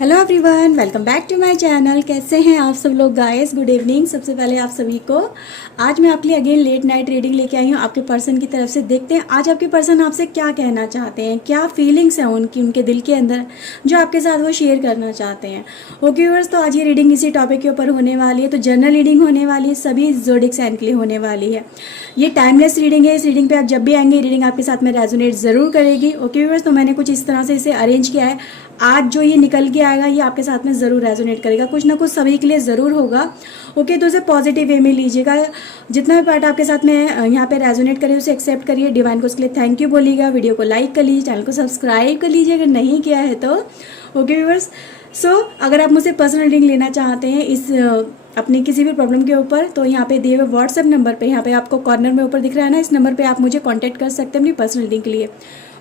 Hello everyone, welcome back to my channel. कैसे हैं आप सब लोग गाइस? Good evening. सबसे पहले आप सभी को आज मैं आपके लिए अगेन लेट नाइट रीडिंग लेके आई हूँ आपके पर्सन की तरफ से। देखते हैं आज आपके पर्सन आपसे क्या कहना चाहते हैं, क्या फीलिंग्स हैं उनकी, उनके दिल के अंदर जो आपके साथ वो शेयर करना चाहते हैं। ओके व्यूअर्स, तो आज ये रीडिंग इसी टॉपिक के ऊपर होने वाली है। तो जनरल रीडिंग होने वाली है, सभी ज़ोडिक साइन के लिए होने वाली है। ये टाइमलेस रीडिंग है। इस रीडिंग पे आप जब भी आएंगे रीडिंग आपके साथ में रेजोनेट ज़रूर करेगी। ओके व्यूअर्स, तो मैंने कुछ इस तरह से इसे अरेंज किया है। आज जो ये निकल के आएगा ये आपके साथ में ज़रूर रेजोनेट करेगा, कुछ ना कुछ सभी के लिए ज़रूर होगा। ओके, तो उसे पॉजिटिव वे में लीजिएगा। जितना भी पार्ट आपके साथ में यहाँ पे रेजोनेट करे उसे एक्सेप्ट करिए। डिवाइन को उसके लिए थैंक यू बोलिएगा। वीडियो को लाइक कर लीजिए, चैनल को सब्सक्राइब कर लीजिए अगर नहीं किया है तो। ओके व्यूअर्स, सो अगर आप मुझसे पर्सनल रीडिंग लेना चाहते हैं इस अपनी किसी भी प्रॉब्लम के ऊपर, तो यहाँ पे दिए हुए व्हाट्सएप नंबर पे, यहाँ पे आपको कॉर्नर में ऊपर दिख रहा है ना, इस नंबर पे आप मुझे कांटेक्ट कर सकते हैं अपनी पर्सनल रीडिंग के लिए।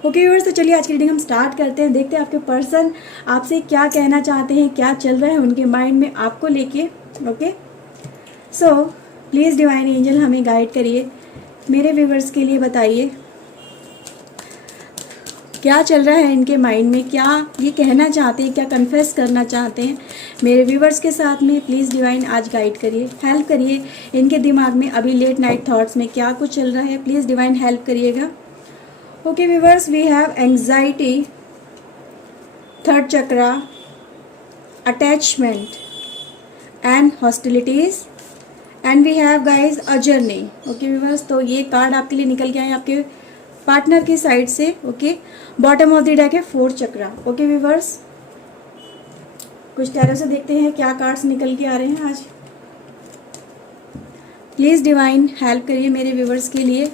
ओके व्यूअर्स, तो चलिए आज की रीडिंग हम स्टार्ट करते हैं। देखते हैं आपके पर्सन आपसे क्या कहना चाहते हैं, क्या चल रहा है उनके माइंड में आपको लेके। Okay, so please divine angel हमें गाइड करिए, मेरे व्यूअर्स के लिए बताइए क्या चल रहा है इनके माइंड में, क्या ये कहना चाहते हैं, क्या कन्फेस करना चाहते हैं मेरे व्यूवर्स के साथ में। प्लीज़ डिवाइन आज गाइड करिए, हेल्प करिए। इनके दिमाग में अभी लेट नाइट थॉट्स में क्या कुछ चल रहा है, प्लीज़ डिवाइन हेल्प करिएगा। Okay viewers, we have anxiety, third chakra, attachment and hostilities and we have guys a journey. Okay viewers, तो ये कार्ड आपके लिए निकल के आए आपके पार्टनर की साइड से। Okay, bottom of the deck है फोर्थ चक्रा। ओके व्यूवर्स, कुछ टैरो से देखते हैं क्या कार्ड्स निकल के आ रहे हैं आज। प्लीज़ डिवाइन हेल्प करिए मेरे व्यूवर्स के लिए।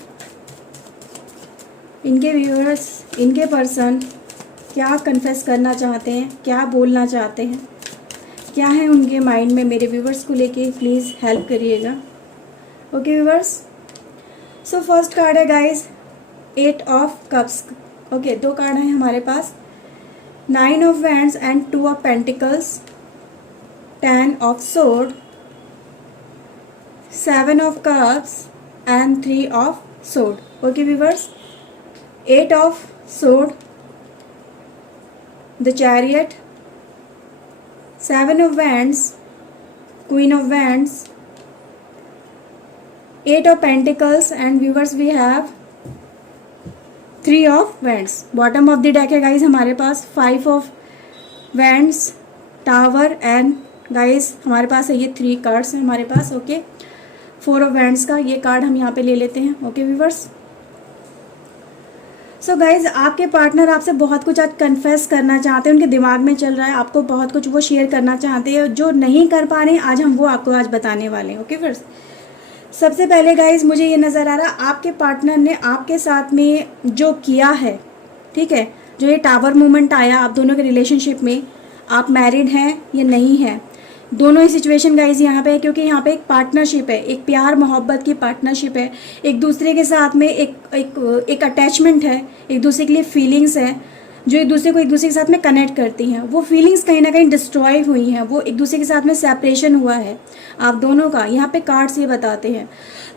इनके व्यूवर्स, इनके पर्सन क्या कन्फेस करना चाहते हैं, क्या बोलना चाहते हैं, क्या है उनके माइंड में मेरे व्यूवर्स को लेके, प्लीज़ हेल्प करिएगा। Okay viewers, so first card है गाइस 8 ऑफ कप्स। ओके, दो कार्ड हैं हमारे पास, 9 of wands and 2 of pentacles, 10 of sword, 7 of cups and 3 of sword. Okay viewers, 8 of sword, the chariot, 7 of wands, queen of wands, 8 of pentacles and viewers we have 3 of wands. Bottom of the deck है guys हमारे पास 5 of wands, tower and guys हमारे पास है ये 3 cards हैं हमारे पास। Okay, 4 of wands का ये card हम यहाँ पे ले लेते हैं। ओके व्यूवर्स, सो गाइज आपके पार्टनर आपसे बहुत कुछ आज कन्फेस करना चाहते हैं, उनके दिमाग में चल रहा है, आपको बहुत कुछ वो शेयर करना चाहते हैं, जो नहीं कर पा रहे हैं आज हम वो आपको आज बताने वाले हैं। ओके फ्रेंड्स, सबसे पहले गाइज मुझे ये नज़र आ रहा है आपके पार्टनर ने आपके साथ में जो किया है, ठीक है, जो ये टावर मूवमेंट आया आप दोनों के रिलेशनशिप में, आप मैरिड हैं या नहीं हैं, दोनों ही सिचुएशन गाइज यहाँ पे है, क्योंकि यहाँ पे एक पार्टनरशिप है, एक प्यार मोहब्बत की पार्टनरशिप है, एक दूसरे के साथ में एक अटैचमेंट है, एक दूसरे के लिए फीलिंग्स है जो एक दूसरे को एक दूसरे के साथ में कनेक्ट करती हैं। वो फीलिंग्स कहीं ना कहीं डिस्ट्रॉय हुई हैं, वो एक दूसरे के साथ में सेपरेशन हुआ है आप दोनों का, यहाँ पे कार्ड्स ये बताते हैं।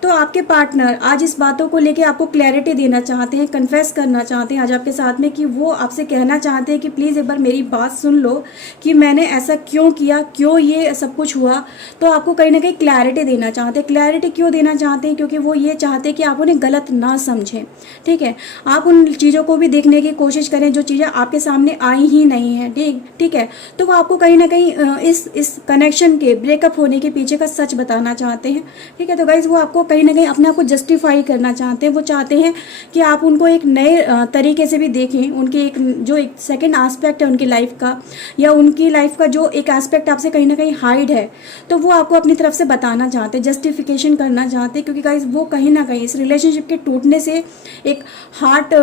तो आपके पार्टनर आज इस बातों को लेके आपको क्लैरिटी देना चाहते हैं, कन्फेस करना चाहते हैं आज आपके साथ में, कि वो आपसे कहना चाहते हैं कि प्लीज़ एक बार मेरी बात सुन लो कि मैंने ऐसा क्यों किया, क्यों ये सब कुछ हुआ। तो आपको कहीं ना कहीं क्लैरिटी देना चाहते हैं। क्लैरिटी क्यों देना चाहते हैं? क्योंकि वो ये चाहते हैं कि आप उन्हें गलत ना समझें, ठीक है, आप उन चीज़ों को भी देखने की कोशिश करें जो चीज़ें आपके सामने आई ही नहीं है। ठीक है, तो वो आपको कहीं ना कहीं इस कनेक्शन के ब्रेकअप होने के पीछे का सच बताना चाहते हैं। ठीक है, तो गाइज वो आपको कहीं ना कहीं अपने आप को जस्टिफाई करना चाहते हैं। वो चाहते हैं कि आप उनको एक नए तरीके से भी देखें, उनके एक सेकेंड एस्पेक्ट है उनकी लाइफ का, या उनकी लाइफ का जो एक एस्पेक्ट आपसे कहीं ना कहीं हाइड है, तो वो आपको अपनी तरफ से बताना चाहते हैं, जस्टिफिकेशन करना चाहते हैं। क्योंकि गाइज वो कहीं ना कहीं इस रिलेशनशिप के टूटने से एक हार्ट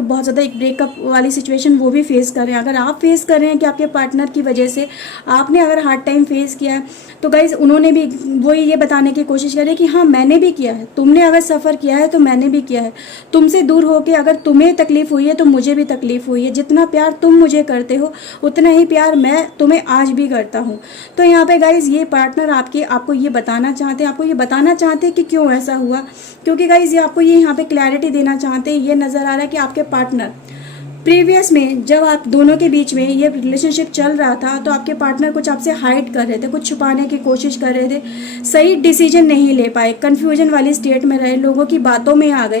बहुत ज़्यादा एक ब्रेकअप वाली सिचुएशन वो भी फेस कर रहे हैं। अगर आप फेस कर रहे हैं कि आपके पार्टनर की वजह से आपने अगर हार्ड टाइम फेस किया है, तो गाइज उन्होंने भी वो ये बताने की कोशिश करें कि हाँ मैंने भी किया है, तुमने अगर सफ़र किया है तो मैंने भी किया है, तुमसे दूर होके अगर तुम्हें तकलीफ हुई है तो मुझे भी तकलीफ हुई है, जितना प्यार तुम मुझे करते हो उतना ही प्यार मैं तुम्हें आज भी करता हूँ। तो यहाँ पे गाइज ये पार्टनर आपको ये बताना चाहते हैं, आपको ये बताना चाहते हैं कि क्यों ऐसा हुआ, क्योंकि गाइज ये आपको ये यहाँ पे क्लैरिटी देना चाहते हैं। ये नज़र आ रहा है कि आपके पार्टनर प्रीवियस में जब आप दोनों के बीच में ये रिलेशनशिप चल रहा था तो आपके पार्टनर कुछ आपसे हाइड कर रहे थे, कुछ छुपाने की कोशिश कर रहे थे, सही डिसीजन नहीं ले पाए, कंफ्यूजन वाली स्टेट में रहे, लोगों की बातों में आ गए।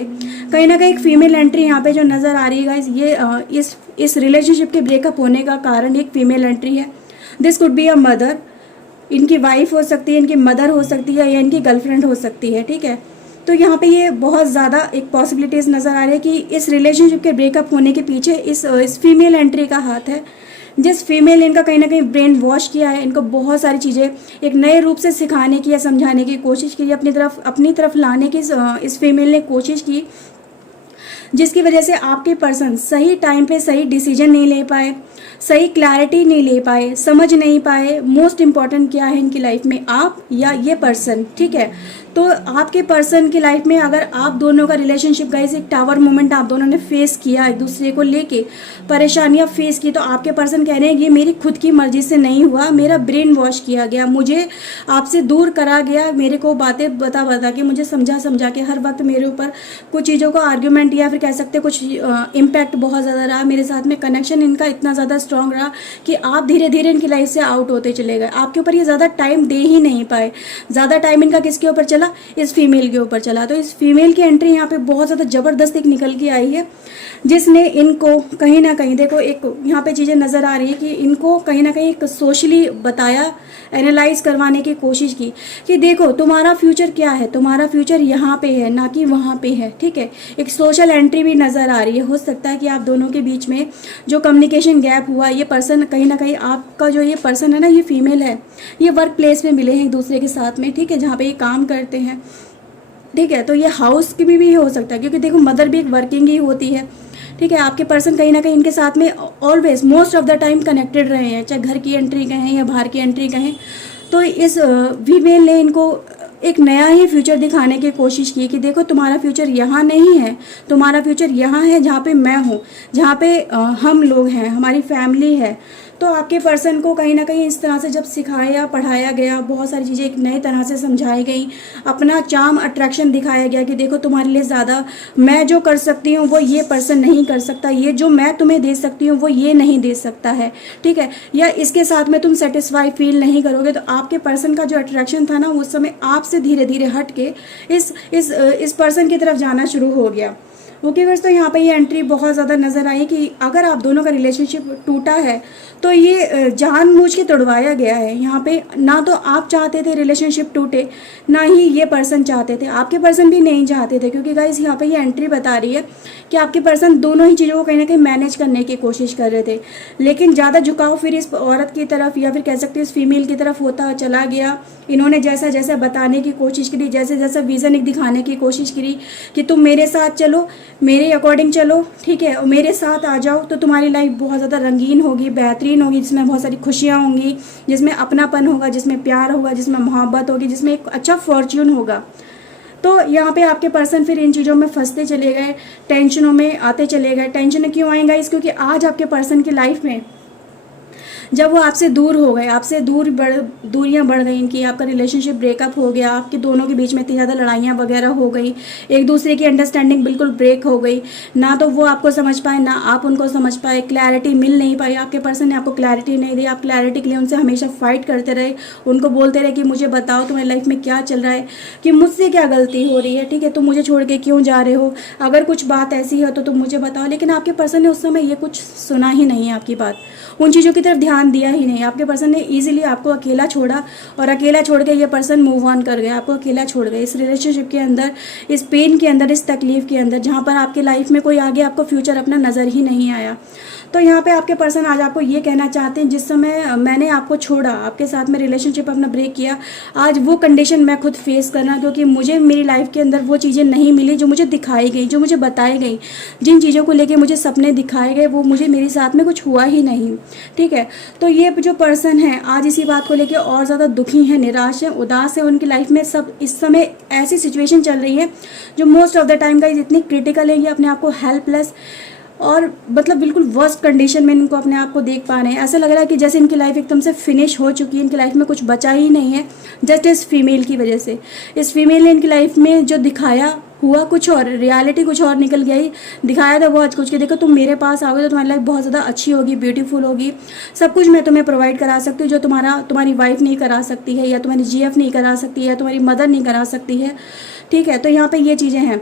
कहीं ना कहीं एक फीमेल एंट्री यहाँ पे जो नज़र आ रही है गाइस, ये इस रिलेशनशिप के ब्रेकअप होने का कारण एक फीमेल एंट्री है। This could be a mother, इनकी वाइफ हो सकती है, इनकी मदर हो सकती है, या इनकी गर्लफ्रेंड हो सकती है, ठीक है। तो यहाँ पे ये बहुत ज़्यादा एक पॉसिबिलिटीज़ नज़र आ रही है कि इस रिलेशनशिप के ब्रेकअप होने के पीछे इस फीमेल एंट्री का हाथ है। जिस फीमेल ने इनका कहीं ना कहीं ब्रेन वॉश किया है, इनको बहुत सारी चीज़ें एक नए रूप से सिखाने की या समझाने की कोशिश की, अपनी तरफ लाने की इस फीमेल ने कोशिश की, जिसकी वजह से आपके पर्सन सही टाइम पे सही डिसीजन नहीं ले पाए, सही क्लैरिटी नहीं ले पाए, समझ नहीं पाए मोस्ट इम्पॉर्टेंट क्या है इनकी लाइफ में, आप या ये पर्सन, ठीक है। तो आपके पर्सन की लाइफ में अगर आप दोनों का रिलेशनशिप गाइस एक टावर मोमेंट आप दोनों ने फेस किया, एक दूसरे को लेके परेशानियां फेस की, तो आपके पर्सन कह रहे हैं ये मेरी खुद की मर्जी से नहीं हुआ, मेरा ब्रेन वॉश किया गया, मुझे आपसे दूर करा गया, मेरे को बातें बता के, मुझे समझा के हर वक्त मेरे ऊपर कुछ चीज़ों का आर्ग्यूमेंट या फिर कह सकते कुछ इम्पैक्ट बहुत ज़्यादा रहा, मेरे साथ में कनेक्शन इनका इतना ज़्यादा स्ट्रांग रहा कि आप धीरे धीरे इनकी लाइफ से आउट होते चले गए, आपके ऊपर ये ज़्यादा टाइम दे ही नहीं पाए। ज़्यादा टाइम इनका किसके ऊपर चला, इस फीमेल के ऊपर चला। तो इस फीमेल की एंट्री यहाँ पे बहुत ज़्यादा ज़बरदस्त एक निकल के आई है, जिसने इनको कहीं ना कहीं, देखो एक यहाँ पे चीज़ें नज़र आ रही है कि इनको कहीं ना कहीं एक सोशली बताया, एनालाइज करवाने की कोशिश की कि देखो तुम्हारा फ्यूचर क्या है, तुम्हारा फ्यूचर यहाँ पे है ना कि वहाँ पे है, ठीक है। एक सोशल एंट्री भी नज़र आ रही है। हो सकता है कि आप दोनों के बीच में जो कम्युनिकेशन गैप हुआ, ये पर्सन कहीं ना कहीं, आपका जो ये पर्सन है ना, ये फीमेल है, ये वर्क प्लेस में मिले हैं एक दूसरे के साथ में, ठीक है, जहाँ पे ये काम करते हैं, ठीक है। तो ये हाउस की भी हो सकता है, क्योंकि देखो मदर भी एक वर्किंग ही होती है, ठीक है। आपके पर्सन कहीं ना कहीं इनके साथ में always most of the time connected रहे हैं, चाहे घर की एंट्री कहें या बाहर की एंट्री कहें। तो इस फीमेल ने इनको एक नया ही फ्यूचर दिखाने की कोशिश की कि देखो तुम्हारा फ्यूचर यहाँ नहीं है, तुम्हारा फ्यूचर यहाँ है जहाँ पे मैं हूँ, जहाँ पे हम लोग हैं, हमारी फैमिली है। तो आपके पर्सन को कहीं ना कहीं इस तरह से जब सिखाया पढ़ाया गया, बहुत सारी चीज़ें एक नई तरह से समझाई गई, अपना चार्म अट्रैक्शन दिखाया गया कि देखो तुम्हारे लिए ज़्यादा मैं जो कर सकती हूँ वो ये पर्सन नहीं कर सकता, ये जो मैं तुम्हें दे सकती हूँ वो ये नहीं दे सकता है, ठीक है, या इसके साथ में तुम सेटिस्फाई फील नहीं करोगे। तो आपके पर्सन का जो अट्रैक्शन था ना, उस समय आपसे धीरे धीरे हट के इस पर्सन की तरफ जाना शुरू हो गया। ओके बस, तो यहाँ पे ये एंट्री बहुत ज़्यादा नज़र आई कि अगर आप दोनों का रिलेशनशिप टूटा है तो ये जानबूझ के तोड़वाया गया है। यहाँ पे ना तो आप चाहते थे रिलेशनशिप टूटे, ना ही ये पर्सन चाहते थे, आपके पर्सन भी नहीं चाहते थे, क्योंकि गाइस यहाँ पे ये एंट्री बता रही है कि आपके पर्सन दोनों ही चीज़ों को कहीं ना कहीं मैनेज करने की कोशिश कर रहे थे, लेकिन ज़्यादा झुकाव फिर इस औरत की तरफ या फिर कह सकते हैं इस फीमेल की तरफ होता चला गया। इन्होंने जैसा जैसा बताने की कोशिश करी, जैसे जैसा विज़न एक दिखाने की कोशिश करी कि तुम मेरे साथ चलो, मेरे अकॉर्डिंग चलो, ठीक है, और मेरे साथ आ जाओ तो तुम्हारी लाइफ बहुत ज़्यादा रंगीन होगी, बेहतरीन होगी, जिसमें बहुत सारी खुशियाँ होंगी, जिसमें अपनापन होगा, जिसमें प्यार होगा, जिसमें मोहब्बत होगी, जिसमें एक अच्छा फॉर्च्यून होगा। तो यहाँ पे आपके पर्सन फिर इन चीज़ों में फंसते चले गए, टेंशनों में आते चले गए। टेंशन क्यों आएगा इस, क्योंकि आज आपके पर्सन की लाइफ में जब वो आपसे दूर हो गए, आपसे दूरियां बढ़ गई इनकी, आपका रिलेशनशिप ब्रेकअप हो गया, आपके दोनों के बीच में इतनी ज़्यादा लड़ाइयाँ वगैरह हो गई, एक दूसरे की अंडरस्टैंडिंग बिल्कुल ब्रेक हो गई, ना तो वो आपको समझ पाए ना आप उनको समझ पाए, क्लैरिटी मिल नहीं पाई, आपके पर्सन ने आपको क्लैरिटी नहीं दी, आप क्लैरिटी के लिए उनसे हमेशा फाइट करते रहे, उनको बोलते रहे कि मुझे बताओ तुम्हारी लाइफ में क्या चल रहा है, कि मुझसे क्या गलती हो रही है, ठीक है, तुम मुझे छोड़ के क्यों जा रहे हो, अगर कुछ बात ऐसी है तो तुम मुझे बताओ। लेकिन आपके पर्सन ने उस समय ये कुछ सुना ही नहीं, आपकी बात, उन चीज़ों की तरफ ध्यान दिया ही नहीं। आपके पर्सन ने इजीली आपको अकेला छोड़ा, और अकेला छोड़ के ये पर्सन मूव ऑन कर गया, आपको अकेला छोड़ गए इस रिलेशनशिप के अंदर, इस पेन के अंदर, इस तकलीफ के अंदर, जहाँ पर आपके लाइफ में कोई आगे आपको फ्यूचर अपना नज़र ही नहीं आया। तो यहाँ पे आपके पर्सन आज आपको ये कहना चाहते हैं, जिस समय मैंने आपको छोड़ा, आपके साथ में रिलेशनशिप अपना ब्रेक किया, आज वो कंडीशन मैं खुद फेस करना, क्योंकि मुझे मेरी लाइफ के अंदर वो चीज़ें नहीं मिली जो मुझे दिखाई गई, जो मुझे बताई गई, जिन चीज़ों को लेके मुझे सपने दिखाए गए, वो मुझे मेरे साथ में कुछ हुआ ही नहीं, ठीक है। तो ये जो पर्सन है आज इसी बात को लेके और ज़्यादा दुखी हैं, निराश हैं, उदास है, उनकी लाइफ में सब इस समय ऐसी सिचुएशन चल रही है जो मोस्ट ऑफ द टाइम का इतनी क्रिटिकल है, ये अपने आप को हेल्पलेस और मतलब बिल्कुल वर्स्ट कंडीशन में इनको अपने आप को देख पा रहे हैं। ऐसा लग रहा है कि जैसे इनकी लाइफ एकदम से फिनिश हो चुकी है, इनकी लाइफ में कुछ बचा ही नहीं है, जस्ट इस फीमेल की वजह से। इस फीमेल ने इनकी लाइफ में जो दिखाया हुआ कुछ और, रियलिटी कुछ और निकल गई, दिखाया था बहुत कुछ कि देखो तुम मेरे पास आओगे तो तुम्हारी लाइफ बहुत ज़्यादा अच्छी होगी, ब्यूटीफुल होगी, सब कुछ मैं तुम्हें प्रोवाइड करा सकती हूँ जो तुम्हारी वाइफ नहीं करा सकती है, या तुम्हारी जीएफ नहीं करा सकती है, या तुम्हारी मदर नहीं करा सकती है। ठीक है, तो यहाँ पे ये चीज़ें हैं।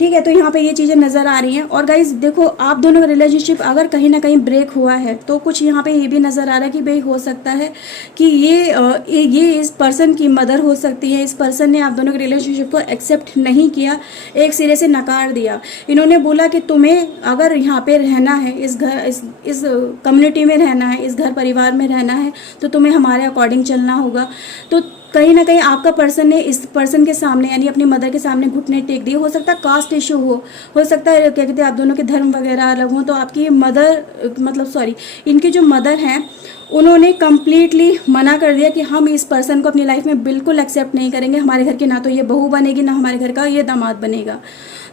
ठीक है, तो यहाँ पे ये चीज़ें नज़र आ रही हैं। और गाइज देखो, आप दोनों का रिलेशनशिप अगर कहीं ना कहीं ब्रेक हुआ है तो कुछ यहाँ पे ये भी नज़र आ रहा है कि भाई हो सकता है कि ये इस पर्सन की मदर हो सकती है। इस पर्सन ने आप दोनों के रिलेशनशिप को एक्सेप्ट नहीं किया, एक सिरे से नकार दिया। इन्होंने बोला कि तुम्हें अगर यहाँ पे रहना है, इस कम्युनिटी में रहना है, इस घर परिवार में रहना है, तो तुम्हें हमारे अकॉर्डिंग चलना होगा। तो कहीं ना कहीं आपका पर्सन ने इस पर्सन के सामने यानी अपनी मदर के सामने घुटने टेक दिए। हो सकता है कास्ट इशू हो सकता है क्या कहते हैं आप दोनों के धर्म वगैरह अलग हों, तो आपकी मदर इनकी जो मदर हैं उन्होंने कम्प्लीटली मना कर दिया कि हम इस पर्सन को अपनी लाइफ में बिल्कुल एक्सेप्ट नहीं करेंगे, हमारे घर की ना तो ये बहू बनेगी, ना हमारे घर का ये दामाद बनेगा।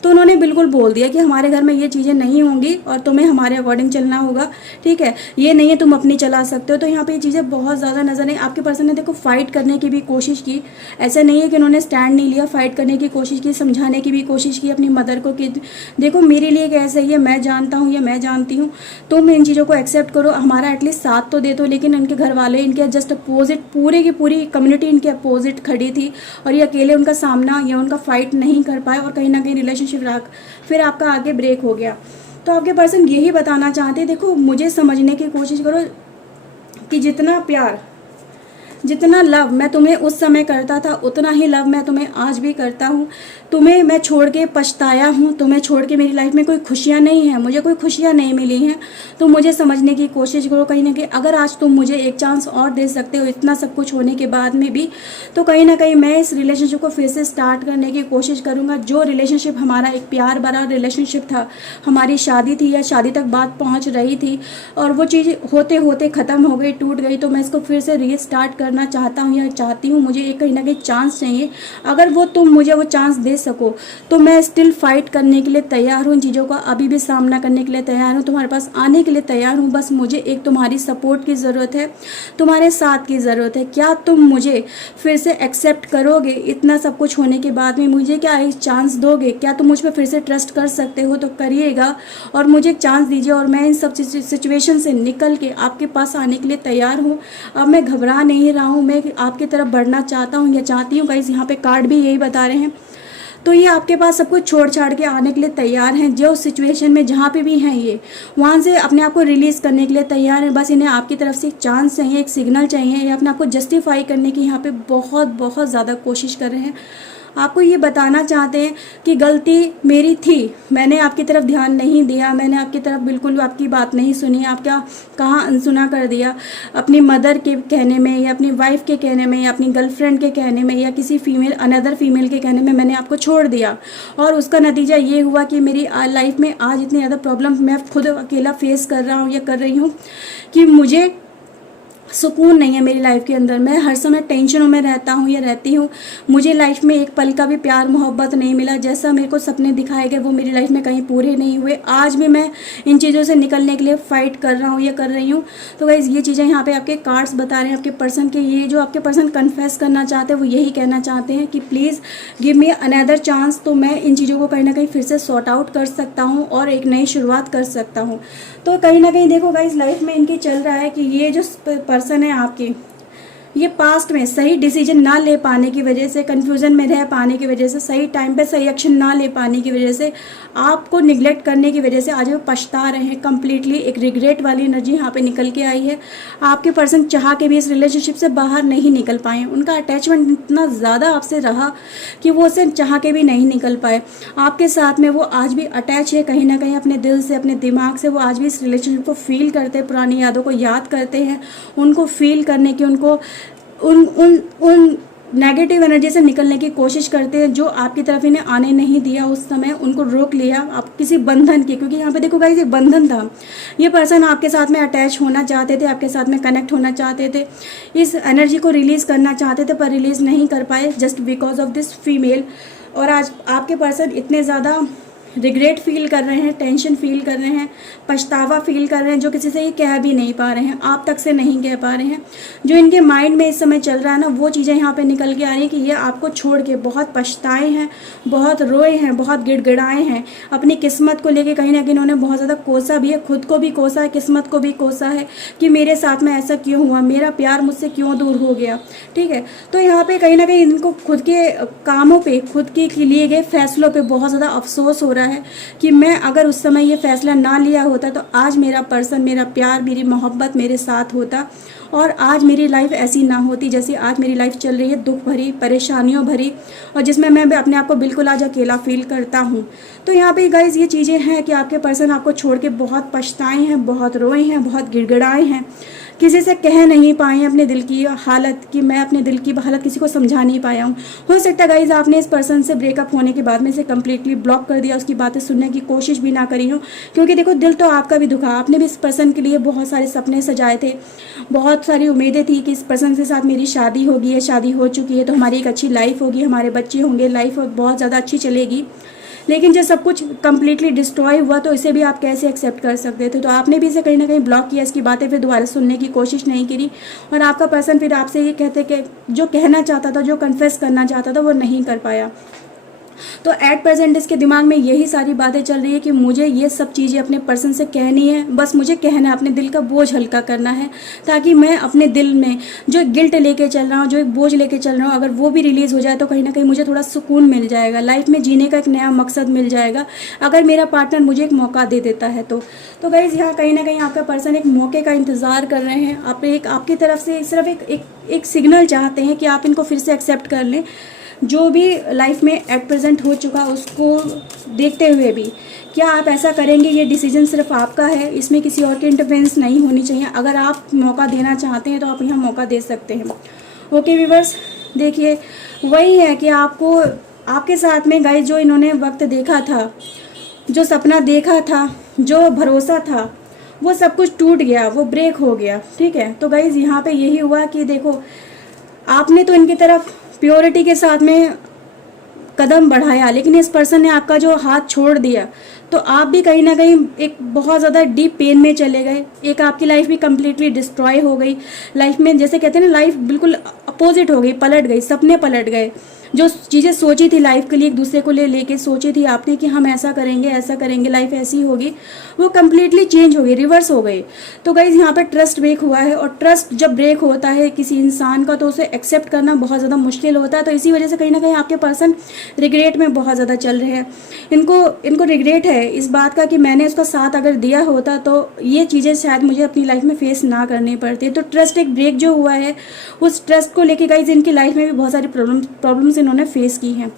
तो उन्होंने बिल्कुल बोल दिया कि हमारे घर में ये चीज़ें नहीं होंगी और तुम्हें हमारे अकॉर्डिंग चलना होगा। ठीक है, ये नहीं है तुम अपनी चला सकते हो। तो यहाँ पे ये चीज़ें बहुत ज़्यादा नजर नहीं। आपके पर्सन ने देखो फाइट करने की भी कोशिश की, ऐसा नहीं है कि उन्होंने स्टैंड नहीं लिया, फाइट करने की कोशिश की, समझाने की भी कोशिश की अपनी मदर को कि देखो मेरे लिए कैसे ही है, मैं जानता हूँ या मैं जानती हूँ, तुम इन चीज़ों को एक्सेप्ट करो, हमारा एटलीस्ट साथ तो दे दो। लेकिन उनके घर वाले इनके जस्ट अपोजिट, पूरे की पूरी कम्युनिटी इनके अपोजिट खड़ी थी और ये अकेले उनका सामना या उनका फाइट नहीं कर पाए और कहीं ना कहीं रिलेशनशिप रख फिर आपका आगे ब्रेक हो गया। तो आपके पर्सन यही बताना चाहते हैं, देखो मुझे समझने की कोशिश करो कि जितना प्यार, जितना लव मैं तुम्हें उस समय करता था, उतना ही लव मैं तुम्हें आज भी करता हूँ। तुम्हें मैं छोड़ के पछताया हूँ, तुम्हें छोड़ के मेरी लाइफ में कोई खुशियाँ नहीं है, मुझे कोई खुशियाँ नहीं मिली हैं। तो मुझे समझने की कोशिश करो कहीं ना कहीं। अगर आज तुम मुझे एक चांस और दे सकते हो इतना सब कुछ होने के बाद में भी, तो कहीं ना कहीं मैं इस रिलेशनशिप को फिर से स्टार्ट करने की कोशिश करूँगा। जो रिलेशनशिप हमारा एक प्यार भरा रिलेशनशिप था, हमारी शादी थी या शादी तक बात पहुँच रही थी और वो चीज़ होते होते ख़त्म हो गई, टूट गई, तो मैं इसको फिर से रीस्टार्ट करना चाहता हूँ या चाहती हूँ। मुझे एक कहीं ना कहीं चांस चाहिए। अगर वो तुम मुझे वो चांस दे सको तो मैं स्टिल फाइट करने के लिए तैयार हूँ, इन चीज़ों का अभी भी सामना करने के लिए तैयार हूँ, तुम्हारे पास आने के लिए तैयार हूँ। बस मुझे एक तुम्हारी सपोर्ट की ज़रूरत है, तुम्हारे साथ की ज़रूरत है। क्या तुम मुझे फिर से एक्सेप्ट करोगे? इतना सब कुछ होने के बाद में मुझे क्या एक चांस दोगे? क्या तुम मुझ पर फिर से ट्रस्ट कर सकते हो? तो करिएगा और मुझे एक चांस दीजिए और मैं इन सब सिचुएशन से निकल के आपके पास आने के लिए तैयार हूँ। अब मैं घबरा नहीं रहा हूँ, मैं आपकी तरफ बढ़ना चाहता हूँ या चाहती हूँ। गाइस यहाँ पे कार्ड भी यही बता रहे हैं। तो ये आपके पास सब कुछ छोड़ छाड़ के आने के लिए तैयार हैं। जो सिचुएशन में जहाँ पे भी हैं ये वहाँ से अपने आप को रिलीज़ करने के लिए तैयार हैं। बस इन्हें आपकी तरफ से एक चांस चाहिए, एक सिग्नल चाहिए। ये अपने आप को जस्टिफाई करने की यहाँ पे बहुत बहुत ज़्यादा कोशिश कर रहे हैं। आपको ये बताना चाहते हैं कि गलती मेरी थी, मैंने आपकी तरफ ध्यान नहीं दिया, मैंने आपकी तरफ बिल्कुल आपकी बात नहीं सुनी, आप क्या कहाँ अनसुना कर दिया अपनी मदर के कहने में या अपनी वाइफ के कहने में या अपनी गर्लफ्रेंड के कहने में या किसी अनदर फीमेल के कहने में मैंने आपको छोड़ दिया। और उसका नतीजा ये हुआ कि मेरी लाइफ में आज इतनी ज़्यादा प्रॉब्लम मैं खुद अकेला फेस कर रहा हूँ या कर रही हूँ कि मुझे सुकून नहीं है मेरी लाइफ के अंदर। मैं हर समय टेंशनों में रहता हूँ या रहती हूँ। मुझे लाइफ में एक पल का भी प्यार मोहब्बत नहीं मिला। जैसा मेरे को सपने दिखाए गए वो मेरी लाइफ में कहीं पूरे नहीं हुए। आज भी मैं इन चीज़ों से निकलने के लिए फ़ाइट कर रहा हूँ या कर रही हूँ। तो गाइस ये चीज़ें यहाँ पे आपके कार्ड्स बता रहे हैं आपके पर्सन के। ये जो आपके पर्सन कन्फेस करना चाहते हैं वो यही कहना चाहते हैं कि please give me another chance, तो मैं इन चीज़ों को कहीं ना कहीं फिर से सॉर्ट आउट कर सकता हूँ और एक नई शुरुआत कर सकता हूँ। तो कहीं ना कहीं देखो गाइस लाइफ में इनकी चल रहा है कि ये जो पर्सन है आपकी, ये पास्ट में सही डिसीजन ना ले पाने की वजह से, कंफ्यूजन में रह पाने की वजह से, सही टाइम पे सही एक्शन ना ले पाने की वजह से, आपको निगलेक्ट करने की वजह से आज वो पछता रहे हैं। कम्प्लीटली एक रिग्रेट वाली एनर्जी यहाँ पे निकल के आई है। आपके पर्सन चाह के भी इस रिलेशनशिप से बाहर नहीं निकल पाए। उनका अटैचमेंट इतना ज़्यादा आपसे रहा कि वो उसे चाह के भी नहीं निकल पाए। आपके साथ में वो आज भी अटैच है कहीं ना कहीं अपने दिल से, अपने दिमाग से। वो आज भी इस रिलेशनशिप को फील करते हैं, पुरानी यादों को याद करते हैं, उनको फील करने की, उनको उन नेगेटिव एनर्जी से निकलने की कोशिश करते हैं जो आपकी तरफ इन्हें आने नहीं दिया। उस समय उनको रोक लिया आप किसी बंधन की, क्योंकि यहाँ पे देखो गाइस एक बंधन था। ये पर्सन आपके साथ में अटैच होना चाहते थे, आपके साथ में कनेक्ट होना चाहते थे, इस एनर्जी को रिलीज़ करना चाहते थे पर रिलीज़ नहीं कर पाए just because of this female. और आज आपके पर्सन इतने ज़्यादा रिग्रेट फील कर रहे हैं, टेंशन फील कर रहे हैं, पछतावा फील कर रहे हैं, जो किसी से ये कह भी नहीं पा रहे हैं, आप तक से नहीं कह पा रहे हैं। जो इनके माइंड में इस समय चल रहा है ना, वो चीज़ें यहाँ पे निकल के आ रही हैं कि ये आपको छोड़ के बहुत पछताए हैं, बहुत रोए हैं, बहुत गिड़गिड़ाए हैं। अपनी किस्मत को लेके कहीं ना कहीं इन्होंने बहुत ज़्यादा कोसा भी है, खुद को भी कोसा है, किस्मत को भी कोसा है कि मेरे साथ में ऐसा क्यों हुआ, मेरा प्यार मुझसे क्यों दूर हो गया। ठीक है, तो यहाँ पे कहीं ना कहीं इनको खुद के कामों पे, खुद के लिए गए फैसलों पे बहुत ज़्यादा अफसोस हो रहा है कि मैं अगर उस समय ये फैसला ना लिया होता तो आज मेरा पर्सन, मेरा प्यार, मेरी मोहब्बत मेरे साथ होता और आज मेरी लाइफ ऐसी ना होती जैसी आज मेरी लाइफ चल रही है, दुख भरी, परेशानियों भरी, और जिसमें मैं अपने आप को बिल्कुल आज अकेला फील करता हूँ। तो यहाँ पे गाइज ये चीज़ें हैं कि आपके पर्सन आपको छोड़ के बहुत पछताए हैं, बहुत रोए हैं, बहुत गिड़गिड़ाए हैं, किसी से कह नहीं पाए हैं अपने दिल की हालत, कि मैं अपने दिल की हालत किसी को समझा नहीं पाया हूँ। हो सकता है गाइज आपने इस पर्सन से ब्रेकअप होने के बाद में इसे कम्प्लीटली ब्लॉक कर दिया, उसकी बातें सुनने की कोशिश भी ना करी हो, क्योंकि देखो दिल तो आपका भी दुखा, आपने भी इस पर्सन के लिए बहुत सारे सपने सजाए थे, बहुत सारी उम्मीदें थी कि इस पर्सन के साथ मेरी शादी होगी, है शादी हो चुकी है तो हमारी एक अच्छी लाइफ होगी, हमारे बच्चे होंगे, लाइफ बहुत ज़्यादा अच्छी चलेगी। लेकिन जब सब कुछ कम्प्लीटली डिस्ट्रॉय हुआ तो इसे भी आप कैसे एक्सेप्ट कर सकते थे। तो आपने भी इसे कहीं ना कहीं ब्लॉक किया, इसकी बातें फिर दोबारा सुनने की कोशिश नहीं करी, और आपका पर्सन फिर आपसे ये कहते कि जो कहना चाहता था, जो कन्फेस करना चाहता था वो नहीं कर पाया। तो एट प्रेजेंट इसके दिमाग में यही सारी बातें चल रही है कि मुझे ये सब चीज़ें अपने पर्सन से कहनी है, बस मुझे कहना है, अपने दिल का बोझ हल्का करना है, ताकि मैं अपने दिल में जो गिल्ट लेके चल रहा हूँ, जो एक बोझ लेके चल रहा हूँ, अगर वो भी रिलीज़ हो जाए तो कहीं ना कहीं मुझे थोड़ा सुकून मिल जाएगा, लाइफ में जीने का एक नया मकसद मिल जाएगा अगर मेरा पार्टनर मुझे एक मौका दे देता है तो गाइज़ यहाँ कहीं ना कहीं आपका पर्सन एक मौके का इंतज़ार कर रहे हैं। आप एक आपकी तरफ से सिर्फ एक सिग्नल चाहते हैं कि आप इनको फिर से एक्सेप्ट कर लें। जो भी लाइफ में एट प्रेजेंट हो चुका उसको देखते हुए भी क्या आप ऐसा करेंगे, ये डिसीजन सिर्फ आपका है, इसमें किसी और की इंटरफेरेंस नहीं होनी चाहिए। अगर आप मौका देना चाहते हैं तो आप यहाँ मौका दे सकते हैं। ओके व्यूअर्स, देखिए वही है कि आपको आपके साथ में गाइस जो इन्होंने वक्त देखा था, जो सपना देखा था, जो भरोसा था, वो सब कुछ टूट गया, वो ब्रेक हो गया। ठीक है, तो गाइस यहाँ पे यही हुआ कि देखो आपने तो इनकी तरफ प्योरिटी के साथ में कदम बढ़ाया, लेकिन इस पर्सन ने आपका जो हाथ छोड़ दिया तो आप भी कहीं ना कहीं एक बहुत ज़्यादा डीप पेन में चले गए। एक आपकी लाइफ भी कम्प्लीटली डिस्ट्रॉय हो गई। लाइफ में जैसे कहते हैं ना, लाइफ बिल्कुल अपोजिट हो गई, पलट गई, सपने पलट गए। जो चीज़ें सोची थी लाइफ के लिए, एक दूसरे को लेके सोची थी आपने कि हम ऐसा करेंगे, लाइफ ऐसी होगी, वो कम्प्लीटली चेंज हो गई, रिवर्स हो गई। तो गाइज यहाँ पे ट्रस्ट ब्रेक हुआ है, और ट्रस्ट जब ब्रेक होता है किसी इंसान का तो उसे एक्सेप्ट करना बहुत ज़्यादा मुश्किल होता है। तो इसी वजह से कहीं ना कहीं आपके पर्सन रिग्रेट में बहुत ज़्यादा चल रहे हैं। इनको रिग्रेट है इस बात का कि मैंने उसका साथ अगर दिया होता तो ये चीज़ें शायद मुझे अपनी लाइफ में फेस ना करनी पड़ती। तो ट्रस्ट एक ब्रेक जो हुआ है, उस ट्रस्ट को लेके गाइज इनकी लाइफ में भी बहुत सारी प्रॉब्लम्स इन्होंने फेस की हैं।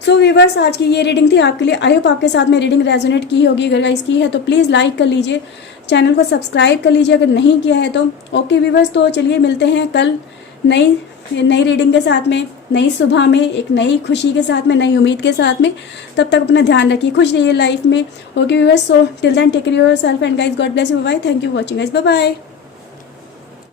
सो व्यूअर्स, आज की ये रीडिंग थी आपके लिए। आई होप आपके साथ में रीडिंग रेजोनेट की होगी। अगर गाइस की है तो प्लीज़ लाइक कर लीजिए, चैनल को सब्सक्राइब कर लीजिए अगर नहीं किया है तो। ओके व्यूअर्स, तो चलिए मिलते हैं कल नई रीडिंग के साथ में, नई सुबह में, एक नई खुशी के साथ में, नई उम्मीद के साथ में। तब तक अपना ध्यान रखिए, खुश रहिए लाइफ में। Okay viewers, so till then take care yourself and guys, God bless you, bye. Thank you for watching guys, bye bye.